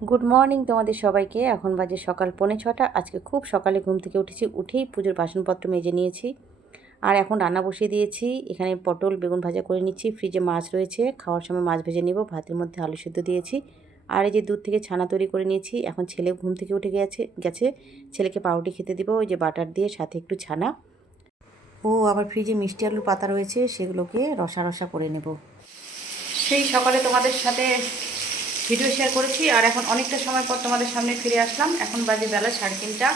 Good morning তোমাদের সবাইকে। এখন বাজে সকাল 5:45। আজকে খুব সকালে ঘুম থেকে উঠেছি, উঠেই পুজোর বাসনপত্র মেজে নিয়েছি। আর এখন রান্না বসিয়ে দিয়েছি। এখানে পটল বেগুন ভাজা করে নিচ্ছি, ফ্রিজে মাছ রয়েছে, খাওয়ার সময় মাছ ভেজে নেব। ভাতের মধ্যে আলু সেদ্ধ দিয়েছি। আর এই যে দুধ থেকে ছানা তৈরি করে নিয়েছি। এখন ছেলে ঘুম থেকে উঠে গেছে ছেলেকে পাউরুটি খেতে দেবো, ওই যে বাটার দিয়ে, সাথে একটু ছানা। ও আবার ফ্রিজে মিষ্টি আলুর পাতা রয়েছে, সেগুলোকে রসা রসা করে নেব। সেই সকালে তোমাদের সাথে ভিডিও শেয়ার করেছি, আর এখন অনেকটা সময় পর তোমাদের সামনে ফিরে আসলাম। এখন বাজে বেলা 3:30।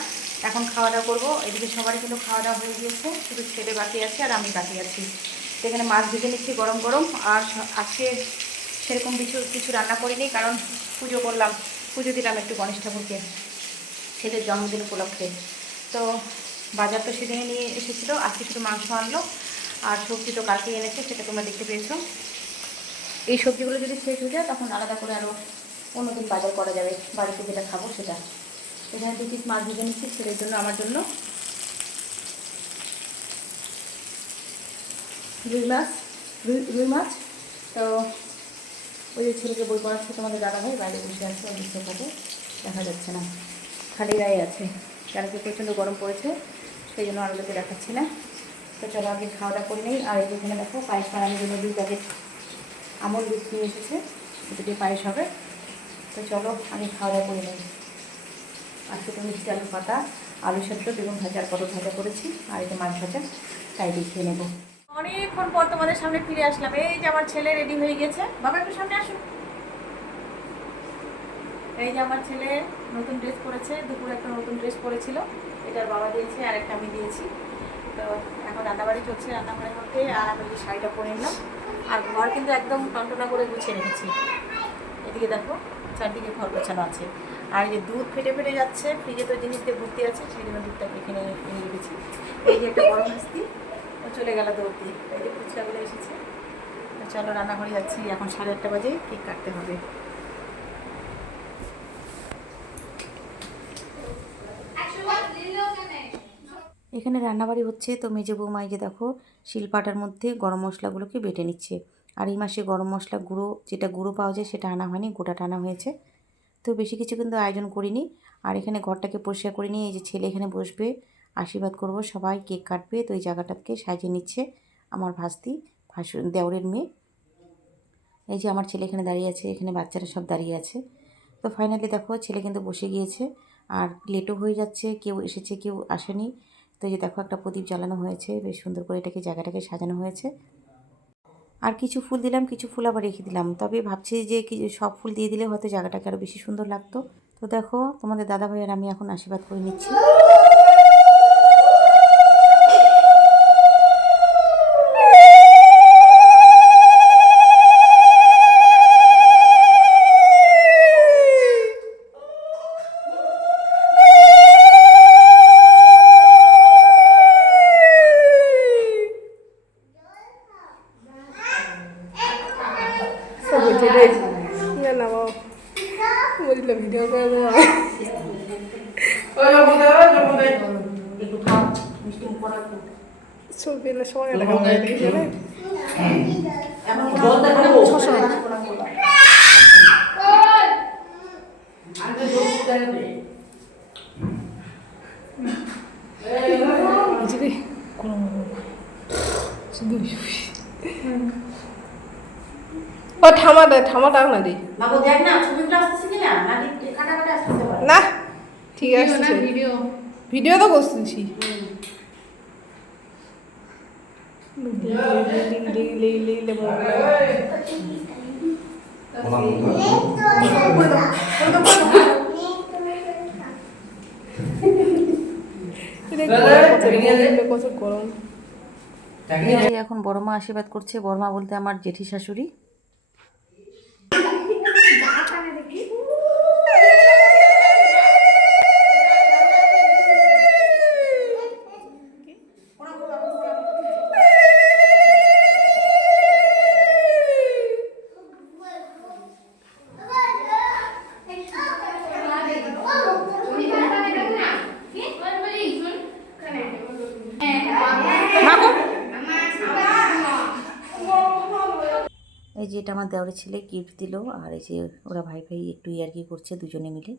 এখন খাওয়া দাওয়া করবো। এদিকে সবারই কিন্তু খাওয়া দাওয়া হয়ে গিয়েছে, শুধু ছেলে বাকি আছে আর আমি বাকি আছি। তো এখানে মাছ ভেজে নিচ্ছি গরম গরম। আর আজকে সেরকম কিছু রান্না করিনি, কারণ পুজো করলাম, পুজো দিলাম একটু গণেশ ঠাকুরকে ছেলের জন্মদিন উপলক্ষে। তো বাজার তো সেদিনে নিয়ে এসেছিলো, আজকে শুধু মাংস আনলো, আর সবজি তো কালকে এনেছে, সেটা তোমরা দেখতে পেয়েছো। এই সবজিগুলো যদি শেষ হয়ে যায় তখন আলাদা করে আরও অন্যদিন বাজার করা যাবে, বাড়িতে যেটা খাবো সেটা। এখানে 2 পিস মাছ ভেজে নিচ্ছি ছেলের জন্য, আমার জন্য রুই মাছ। তো ওই যে ছেলেকে বই পড়াচ্ছে তোমাদের দাদাভাই, বাইরে বসে আছে, অবস্থা থাকে দেখা যাচ্ছে না, খালি গায়ে আছে, কারণ কি প্রচণ্ড গরম পড়েছে, সেই জন্য আলোকে দেখাচ্ছি না। তো চলো আগে খাওয়া দাওয়া করে নেই। আর এখানে দেখো পায়েস বানানোর জন্য 2 প্যাকেট আমল দুধ নিয়ে এসেছে, এটা দিয়ে পায়েস হবে। তো চলো আমি খাওয়া দাওয়া করে নেই। আজকে তো মিষ্টি আলুর পাতা, আলু সেদ্ধ, বেগুন ভাজা আর পটল ভাজা করেছি, আর এটা মাছ ভাজা, তাই দিয়ে খেয়ে নেবো। অনেকক্ষণ পর তোমাদের সামনে ফিরে আসলাম। এই যে আমার ছেলে রেডি হয়ে গেছে, বাবা একটু সামনে আসুন। এই যে আমার ছেলে নতুন ড্রেস পরেছে, দুপুরে একটা নতুন ড্রেস পরেছিল, এটার বাবা দিয়েছে আর একটা আমি দিয়েছি। তো এখন রান্নাবাড়ি চলছে, রান্নাঘরের মধ্যে। আর আমি যে শাড়িটা পরে নিলাম, আর ঘর কিন্তু একদম টনটনা করে গুছিয়ে রেখেছি। এদিকে দেখো চারদিকে ঘর গোছানো আছে। আর এই যে দুধ ফেটে ফেটে যাচ্ছে, ফ্রিজে তো জিনিস দিয়ে ভর্তি আছে, সেই জন্য দুধটাকে এখানে নিয়ে রেখেছি। এই যে একটা বড় মিস্তি, ও চলে গেল দৌড় দিয়ে। এই যে ফুচকাগুলো এসেছে। চলো রান্নাঘরে যাচ্ছি, এখন 8:30 বাজে, কেক কাটতে হবে। এখানে রান্নাবাড়ি হচ্ছে, তো মেজে বৌমা এই যে দেখো শিলপাটার মধ্যে গরম মশলাগুলোকে বেটে নিচ্ছে। আর এই মাসে গরম মশলা গুঁড়ো, যেটা গুঁড়ো পাওয়া যায় সেটা আনা হয়নি, গোটাটা আনা হয়েছে। তো বেশি কিছু কিন্তু আয়োজন করিনি। আর এখানে ঘরটাকে পরিষ্কার করে নিয়ে এই যে ছেলে এখানে বসবে, আশীর্বাদ করব, সবাই কেক কাটবে। তো এই জায়গাটাকে সাজিয়ে নিচ্ছে আমার ভাস্তি, দেওরের মেয়ে। এই যে আমার ছেলে এখানে দাঁড়িয়ে আছে, এখানে বাচ্চারা সব দাঁড়িয়ে আছে। তো ফাইনালি দেখো ছেলে কিন্তু বসে গিয়েছে, আর লেটও হয়ে যাচ্ছে, কেউ এসেছে কেউ আসেনি। তো এই যে দেখো একটা প্রদীপ জ্বালানো হয়েছে, বেশ সুন্দর করে এটাকে জায়গাটাকে সাজানো হয়েছে। আর কিছু ফুল দিলাম, কিছু ফুল আবার রেখে দিলাম, তবে ভাবছি যে সব ফুল দিয়ে দিলে হয়তো জায়গাটাকে আরও বেশি সুন্দর লাগতো। তো দেখো তোমাদের দাদাভাই আর আমি এখন আশীর্বাদ করে নিচ্ছি। ভিডিও করে দেবো। ছবি না সময় দেখা যায় দেখি না। ও থামা দে, থামাটা না দি না, ঠিক আছে ভিডিও তো করতেছি। এখন বড় মা আশীর্বাদ করছে। বড় মা বলতে আমার জেঠি শাশুড়ি। এই যে এটা আমার দেওরের ছেলে গিফট দিল, আর এই যে ওরা ভাই ভাই একটু ইয়ার্কি করছে দুজনে মিলে।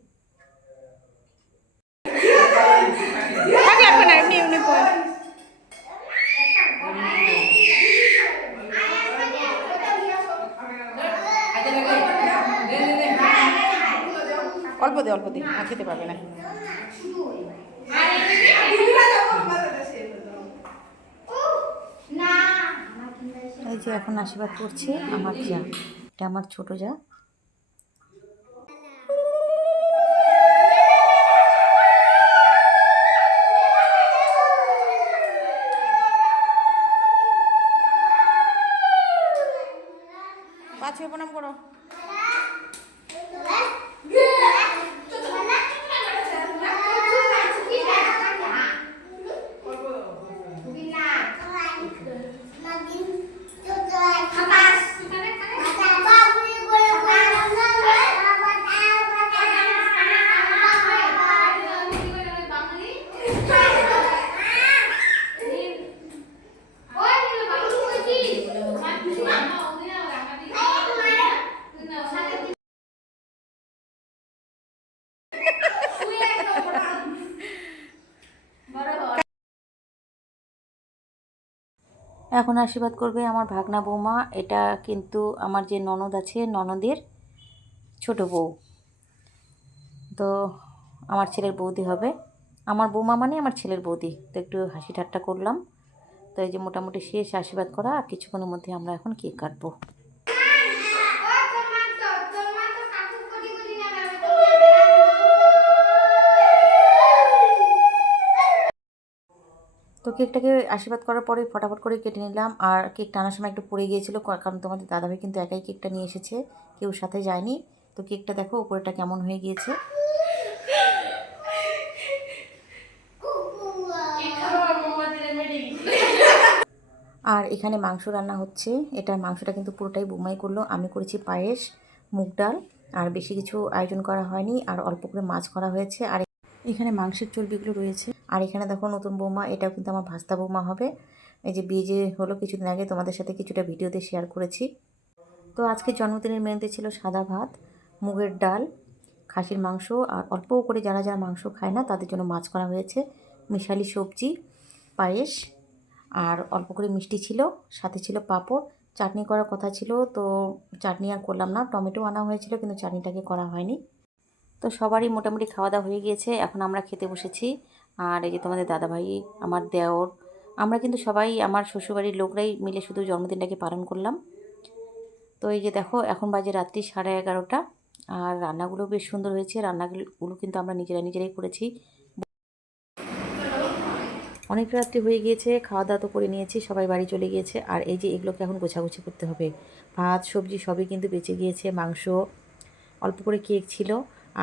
লাগবে না, এমনি এমনি পর। অল্প দে অল্প দে, আর খেতে পারবে না। এই যে এখন আশীর্বাদ করছে আমার যা, এটা আমার ছোট যা। পাঁচ প্রণাম করো। এখন আশীর্বাদ করবে আমার ভাগনা বৌমা। এটা কিন্তু আমার যে ননদ আছে, ননদের ছোট বউ, তো আমার ছেলের বৌদি হবে। আমার বৌমা মানে আমার ছেলের বৌদি, তো একটু হাসি ঠাট্টা করলাম। তো এই যে মোটামুটি শেষ আশীর্বাদ করা, আর কিছুক্ষণের মধ্যে আমরা এখন কেক কাটবো। তো কেকটাকে আশীর্বাদ করার পরে ফটাফট করে কেটে নিলাম। আর কেক টানার সময় একটু পড়ে গিয়েছিল, কারণ তোমাদের দাদাভাই কিন্তু একাই কেকটা নিয়ে এসেছে, কেউ সাথে যায়নি। তো কেকটা দেখো উপরেটা কেমন হয়ে গিয়েছে। আর এখানে মাংস রান্না হচ্ছে। এটা মাংসটা কিন্তু পুরোটাই বৌমাই করলো। আমি করেছি পায়েস, মুগ ডাল, আর বেশি কিছু আয়োজন করা হয়নি, আর অল্প করে মাছ করা হয়েছে। আর এখানে মাংসের চর্বিগুলো রয়েছে। আর এখানে দেখো নতুন বৌমা, এটাও কিন্তু আমার ভাস্তা বৌমা হবে। এই যে বিয়ে যে হলো কিছুদিন আগে, তোমাদের সাথে কিছুটা ভিডিওতে শেয়ার করেছি। তো আজকে জন্মদিনের মেনুতে ছিল সাদা ভাত, মুগের ডাল, খাসির মাংস, আর অল্প করে যারা যারা মাংস খায় না তাদের জন্য মাছ করা হয়েছে, মিশালি সবজি, পায়েস, আর অল্প করে মিষ্টি ছিল, সাথে ছিল পাঁপড়। চাটনি করার কথা ছিল, তো চাটনি আর করলাম না। টমেটো আনা হয়েছিল কিন্তু চাটনিটাকে করা হয়নি। তো সবারই মোটামুটি খাওয়া দাওয়া হয়ে গিয়েছে, এখন আমরা খেতে বসেছি। আর এই যে তোমাদের দাদাভাই, আমার দেওর, আমরা কিন্তু সবাই আমার শ্বশুরবাড়ির লোকরাই মিলে শুধু জন্মদিনটাকে পালন করলাম। তো এই যে দেখো এখন বাজে রাত্রি 11:30, আর রান্নাগুলো বেশ সুন্দর হয়েছে। রান্নাগুলো কিন্তু আমরা নিজেরাই করেছি। অনেক রাত্রি হয়ে গিয়েছে, খাওয়া দাওয়া তো করে নিয়েছি, সবাই বাড়ি চলে গিয়েছে। আর এই যে এগুলোকে এখন গোছাগুছি করতে হবে। ভাত সবজি সবই কিন্তু বেঁচে গিয়েছে, মাংস, অল্প করে কেক ছিল,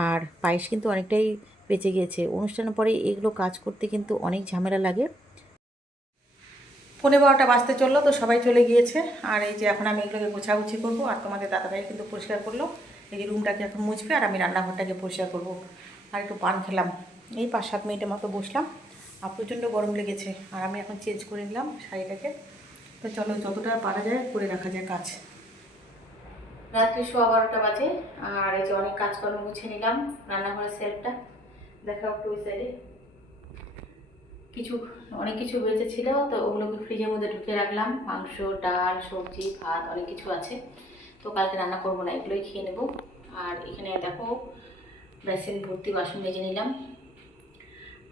আর পায়েস কিন্তু অনেকটাই বেঁচে গিয়েছে। অনুষ্ঠানের পরে এগুলো কাজ করতে কিন্তু অনেক ঝামেলা লাগে। 11:15 বাজতে চললো, তো সবাই চলে গিয়েছে। আর এই যে এখন আমি এগুলোকে গোছাগুছি করবো, আর তোমাদের দাদাভাই কিন্তু পরিষ্কার করলো। এই যে রুমটাকে এখন মুছবে, আর আমি রান্নাঘরটাকে পরিষ্কার করবো। আর একটু পান খেলাম, এই 5-7 মিনিটের মতো বসলাম। আর প্রচণ্ড গরম লেগেছে, আর আমি এখন চেঞ্জ করে নিলাম শাড়িটাকে। তো চলো যতটা পারা যায় করে রাখা যায় কাজ। রাত্রি 12:15 বাজে, আর এই যে অনেক কাজকর্ম গুছিয়ে নিলাম। রান্নাঘরের সেলফটা দেখাও একটু ওই সাইডে, অনেক কিছু বেঁচেছিল, তো ওগুলোকে ফ্রিজের মধ্যে ঢুকিয়ে রাখলাম। মাংস, ডাল, সবজি, ভাত, অনেক কিছু আছে। তো কালকে রান্না করবো না, এগুলোই খেয়ে নেবো। আর এখানে দেখো বেসিন ভর্তি বাসন মেজে নিলাম।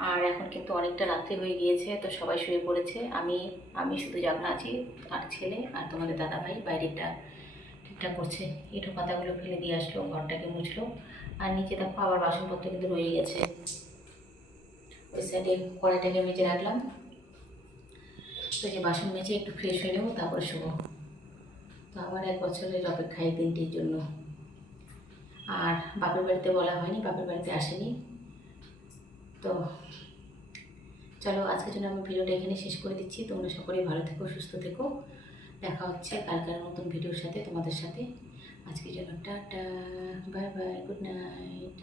আর এখন কিন্তু অনেকটা রাত্রি হয়ে গিয়েছে, তো সবাই শুয়ে পড়েছে। আমি শুধু জাগনা আছি, আর ছেলে আর তোমাদের দাদাভাই বাইরেটা ঠিকঠাক করছে। এঁটো পাতাগুলো ফেলে দিয়ে আসলো, ঘরটাকে মুছলো। আর নিচে দেখো আবার বাসনপত্র কিন্তু রয়ে গেছে। ওই সাইডে কড়াইটাকে মেজে রাখলাম। তো যে বাসন মেজে একটু ফ্রেশ হয়ে নেবো, তারপরে শোবো। তো আবার 1 বছরের অপেক্ষায় দিনটির জন্য। আর বাপের বাড়িতে বলা হয়নি, বাপের বাড়িতে আসেনি। তো চলো আজকের জন্য আমি ভিডিওটা এখানে শেষ করে দিচ্ছি। তোমরা সকলেই ভালো থেকো, সুস্থ থেকো। দেখা হচ্ছে কালকার নতুন ভিডিওর সাথে তোমাদের সাথে। আজকের জন্য tata, bye bye, good night.